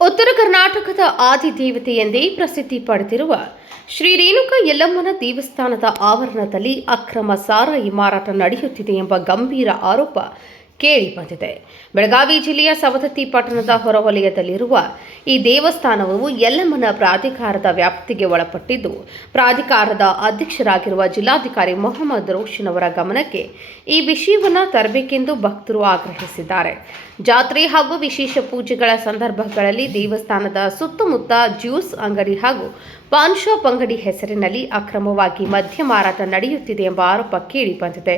ಉತ್ತರ ಕರ್ನಾಟಕದ ಆದಿ ದೇವತೆ ಎಂದೇ ಪ್ರಸಿದ್ಧಿ ಪಡೆದಿರುವ ಶ್ರೀ ರೇಣುಕ ಯಲ್ಲಮ್ಮನ ದೇವಸ್ಥಾನದ ಆವರಣದಲ್ಲಿ ಅಕ್ರಮ ಸಾರಾಯಿ ಮಾರಾಟ ನಡೆಯುತ್ತಿದೆ ಎಂಬ ಗಂಭೀರ ಆರೋಪ ಕೇಳಿ ಬಂದಿದೆ. ಬೆಳಗಾವಿ ಜಿಲ್ಲೆಯ ಸವದತ್ತಿ ಪಟ್ಟಣದ ಹೊರವಲಯದಲ್ಲಿರುವ ಈ ದೇವಸ್ಥಾನವು ಯಲ್ಲಮ್ಮನ ಪ್ರಾಧಿಕಾರದ ವ್ಯಾಪ್ತಿಗೆ ಒಳಪಟ್ಟಿದ್ದು, ಪ್ರಾಧಿಕಾರದ ಅಧ್ಯಕ್ಷರಾಗಿರುವ ಜಿಲ್ಲಾಧಿಕಾರಿ ಮೊಹಮ್ಮದ್ ರೋಷನ್ ಅವರ ಗಮನಕ್ಕೆ ಈ ವಿಷಯವನ್ನು ತರಬೇಕೆಂದು ಭಕ್ತರು ಆಗ್ರಹಿಸಿದ್ದಾರೆ. ಜಾತ್ರೆ ಹಾಗೂ ವಿಶೇಷ ಪೂಜೆಗಳ ಸಂದರ್ಭಗಳಲ್ಲಿ ದೇವಸ್ಥಾನದ ಸುತ್ತಮುತ್ತ ಜ್ಯೂಸ್ ಅಂಗಡಿ ಹಾಗೂ ಪಾನ್ ಶಾಪ್ ಅಂಗಡಿ ಹೆಸರಿನಲ್ಲಿ ಅಕ್ರಮವಾಗಿ ಮದ್ಯ ಮಾರಾಟ ನಡೆಯುತ್ತಿದೆ ಎಂಬ ಆರೋಪ ಕೇಳಿ ಬಂದಿದೆ.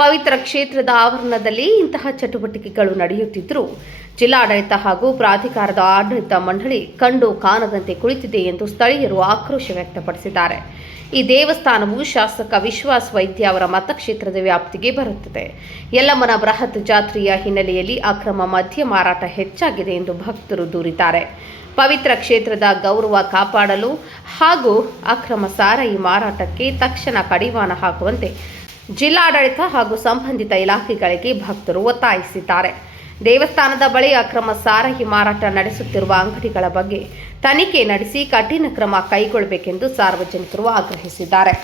ಪವಿತ್ರ ಕ್ಷೇತ್ರದ ಆವರಣದಲ್ಲಿ ಇಂತಹ ಚಟುವಟಿಕೆಗಳು ನಡೆಯುತ್ತಿದ್ದರೂ ಜಿಲ್ಲಾಡಳಿತ ಹಾಗೂ ಪ್ರಾಧಿಕಾರದ ಆಡಳಿತ ಮಂಡಳಿ ಕಂಡು ಕಾಣದಂತೆ ಕುಳಿತಿದೆ ಎಂದು ಸ್ಥಳೀಯರು ಆಕ್ರೋಶ ವ್ಯಕ್ತಪಡಿಸಿದ್ದಾರೆ. ಈ ದೇವಸ್ಥಾನವು ಶಾಸಕ ವಿಶ್ವಾಸ್ ವೈದ್ಯ ಅವರ ಮತಕ್ಷೇತ್ರದ ವ್ಯಾಪ್ತಿಗೆ ಬರುತ್ತದೆ. ಯಲ್ಲಮ್ಮನ ಬೃಹತ್ ಜಾತ್ರೆಯ ಹಿನ್ನೆಲೆಯಲ್ಲಿ ಅಕ್ರಮ ಮದ್ಯ ಮಾರಾಟ ಹೆಚ್ಚಾಗಿದೆ ಎಂದು ಭಕ್ತರು ದೂರಿದ್ದಾರೆ. ಪವಿತ್ರ ಕ್ಷೇತ್ರದ ಗೌರವ ಕಾಪಾಡಲು ಹಾಗೂ ಅಕ್ರಮ ಸಾರಾಯಿ ಮಾರಾಟಕ್ಕೆ ತಕ್ಷಣ ಕಡಿವಾಣ ಹಾಕುವಂತೆ ಜಿಲ್ಲಾಡಳಿತ ಹಾಗೂ ಸಂಬಂಧಿತ ಇಲಾಖೆಗಳಿಗೆ ಭಕ್ತರು ಒತ್ತಾಯಿಸಿದ್ದಾರೆ. ದೇವಸ್ಥಾನದ ಬಳಿ ಅಕ್ರಮ ಸಾರಹಿ ಮಾರಾಟ ನಡೆಸುತ್ತಿರುವ ಅಂಗಡಿಗಳ ಬಗ್ಗೆ ತನಿಖೆ ನಡೆಸಿ ಕಠಿಣ ಕ್ರಮ ಕೈಗೊಳ್ಳಬೇಕೆಂದು ಸಾರ್ವಜನಿಕರು ಆಗ್ರಹಿಸಿದ್ದಾರೆ.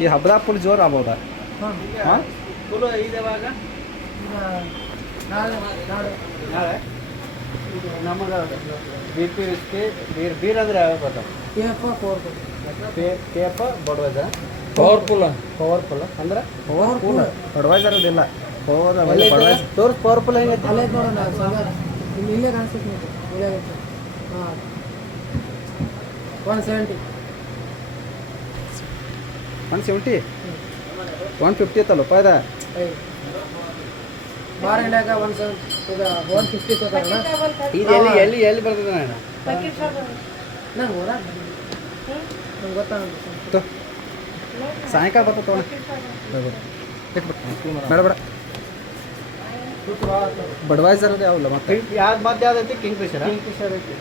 ಈ ಹಬ್ಬದ ಫುಲ್ ಜೋರು ಆಗ್ಬೋದಾ? ನಾಳೆ ನಾಳೆ. ನಾಳೆ? ನಮಗೆ ಬೀರ್ ಪಿ ವಿಸ್ಕಿ ಬೀರ್ ಬೀರ್ ಅಂದ್ರೆ ಯಾವ ಬರ್ತಾವೆ ಕೇಪ ಕೋರ್ದು ಪೇ ಕೇಪ ಬಡವದ ಪವರ್ಫುಲ್ ಪವರ್ಫುಲ್ ಅಂದ್ರೆ ಪವರ್ಫುಲ್ ಬಡವೈಸರ್ ಅದಿಲ್ಲ ಬಡವೈಸ್ ತೋರ್ಸ್ ಪವರ್ಫುಲ್ ಹೆಂಗೈತಿ? ತಲೆ ನೋಡೋಣ ಸಂಗಾರ ಇಲ್ಲೇ ಕಾಣಿಸ್ತೈತೆ ಇಲ್ಲೇ ಹಾಂ. One seventy one seventy one fifty ಇತ್ತಲ್ಲಪ್ಪ ಇದ. ಇಂಡಿಯಾಗ ಒನ್ ಸೆವೆನ್ ಈಗ ಒನ್ ಫಿಫ್ಟಿ ತಗೋಣ ಇದು ಎಲ್ಲಿ ಎಲ್ಲಿ ಎಲ್ಲಿ ಬರ್ತದೆ ನಾನು ನಂಗೆ ಓದಾಕ ನಂಗೆ ಗೊತ್ತಾಗ ತೊ. ಸಾಯಂಕಾಲ ಬರ್ತಾ ಬೇಡ ಬೇಡ. ಬಡವೈಸರ್ ಅದು ಯಾವಲ್ಲ ಮತ್ತೆ? ಯಾವ್ದು ಮಧ್ಯ ಯಾವ್ದೈತಿ ಕಿಂಗ್ ಫಿಶರ್ ಕಿಂಗ್ ಫಿಶರ್ ಐತಿ.